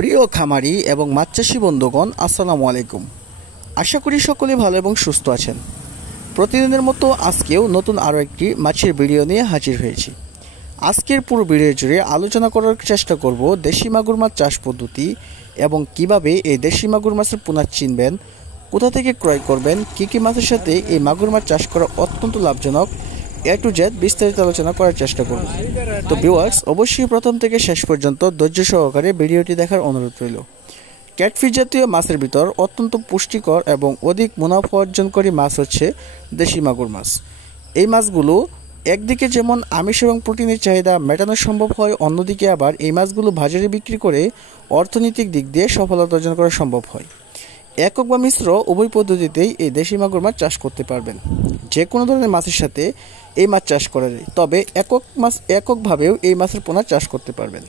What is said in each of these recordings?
প্রিয় খামারি এবং মাছ চাষী বন্ধুগণ, আসসালামু আলাইকুম। আশা করি সকলে ভালো এবং সুস্থ আছেন। প্রতিদিনের মতো আজকেও নতুন আরও একটি মাছের ভিডিও নিয়ে হাজির হয়েছি। আজকের পুরো ভিডিও জুড়ে আলোচনা করার চেষ্টা করব দেশি মাগুর মাছ চাষ পদ্ধতি এবং কিভাবে এই দেশি মাগুর মাছের পোনা চিনবেন, কোথা থেকে ক্রয় করবেন, কী কী মাছের সাথে এই মাগুর মাছ চাষ করা অত্যন্ত লাভজনক, এ টু জেড বিস্তারিত আলোচনা করার চেষ্টা করব। তো ভিউয়ার্স, অবশ্যই প্রথম থেকে শেষ পর্যন্ত ধৈর্য সহকারে ভিডিওটি দেখার অনুরোধ রইল। ক্যাটফিশ জাতীয় মাছের ভিতর অত্যন্ত পুষ্টিকর এবং অধিক মুনাফা অর্জনকারী মাছ হচ্ছে দেশি মাগুর মাছ। এই মাছগুলো একদিকে যেমন আমিষ এবং প্রোটিনের চাহিদা মেটানো সম্ভব হয়, অন্যদিকে আবার এই মাছগুলো বাজারে বিক্রি করে অর্থনৈতিক দিক দিয়ে সফলতা অর্জন করা সম্ভব হয়। একক বা মিশ্র উভয় পদ্ধতিতেই এই দেশি মাগুর মাছ চাষ করতে পারবেন। যে কোনো ধরনের মাছের সাথে এই মাছ চাষ করা যায়, তবে এককভাবেও এই মাছের পোনা চাষ করতে পারবেন।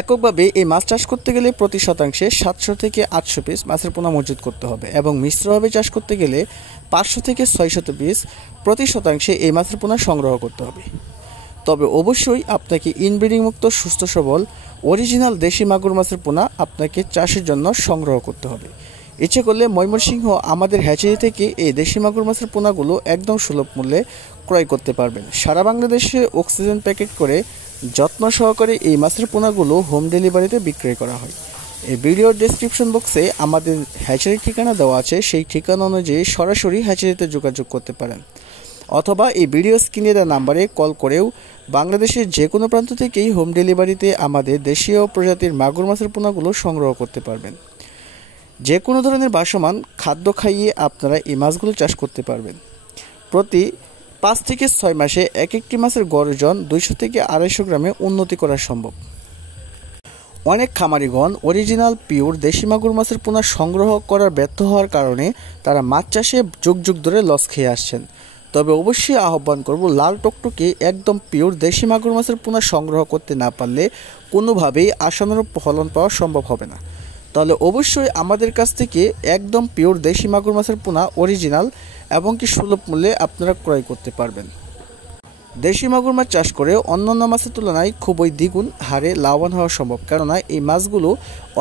এককভাবে এই মাছ চাষ করতে গেলে প্রতি শতাংশে 700 থেকে 800 পিস মাছের পোনা মজুত করতে হবে এবং মিশ্রভাবে চাষ করতে গেলে 500 থেকে 600 পিস প্রতি শতাংশে এই মাছের পোনা সংগ্রহ করতে হবে। তবে অবশ্যই আপনাকে ইনব্রিডিং মুক্ত সুস্থ সবল অরিজিনাল দেশি মাগুর মাছের পোনা আপনাকে চাষের জন্য সংগ্রহ করতে হবে। ইচ্ছে করলে ময়মনসিংহ আমাদের হ্যাচারি থেকে এই দেশি মাগুর মাছের পোনাগুলো একদম সুলভ মূল্যে ক্রয় করতে পারবেন। সারা বাংলাদেশে অক্সিজেন প্যাকেট করে যত্ন সহকারে এই মাছের পোনাগুলো হোম ডেলিভারিতে বিক্রয় করা হয়। এই ভিডিওর ডেসক্রিপশন বক্সে আমাদের হ্যাচারির ঠিকানা দেওয়া আছে, সেই ঠিকানা অনুযায়ী সরাসরি হ্যাচারিতে যোগাযোগ করতে পারেন, অথবা এই ভিডিও স্ক্রিনে দেওয়া নাম্বারে কল করেও বাংলাদেশের যে কোনো প্রান্ত থেকেই হোম ডেলিভারিতে আমাদের দেশীয় প্রজাতির মাগুর মাছের পোনাগুলো সংগ্রহ করতে পারবেন। যে কোনো ধরনের বাসমান খাদ্য খাইয়ে আপনারা এই মাছগুলো চাষ করতে পারবেন। প্রতি 5 থেকে 6 মাসে এক একটি মাছের গড় ওজন 200 থেকে 250 গ্রামে উন্নতি করা সম্ভব। অনেক খামারিগণ অরিজিনাল পিওর দেশি মাগুর মাছের পোনা সংগ্রহ করার ব্যর্থ হওয়ার কারণে তারা মাছ চাষে যুগ যুগ ধরে লস খেয়ে আসছেন। তবে অবশ্যই আহ্বান করব, লাল টকটকে একদম পিওর দেশি মাগুর মাছের পোনা সংগ্রহ করতে না পারলে কোনোভাবেই আশানুরূপ ফলন পাওয়া সম্ভব হবে না। তাহলে অবশ্যই আমাদের কাছ থেকে একদম পিওর দেশি মাগুর মাছের পোনা অরিজিনাল এবং কি সুলভ মূল্যে আপনারা ক্রয় করতে পারবেন। দেশি মাগুর মাছ চাষ করে অন্যান্য মাছের তুলনায় খুবই দ্বিগুণ হারে লাভবান হওয়া সম্ভব, কেননা এই মাছগুলো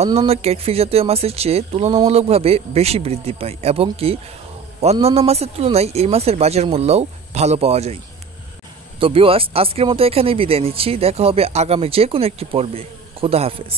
অন্যান্য ক্যাটফিশ জাতীয় মাছের চেয়ে তুলনামূলকভাবে বেশি বৃদ্ধি পায় এবং কি অন্যান্য মাছের তুলনায় এই মাছের বাজার মূল্যও ভালো পাওয়া যায়। তো ভিউয়ার্স, আজকের মতো এখানেই বিদায় নিচ্ছি। দেখা হবে আগামী যে কোনো একটি পর্বে। খুদা হাফেজ।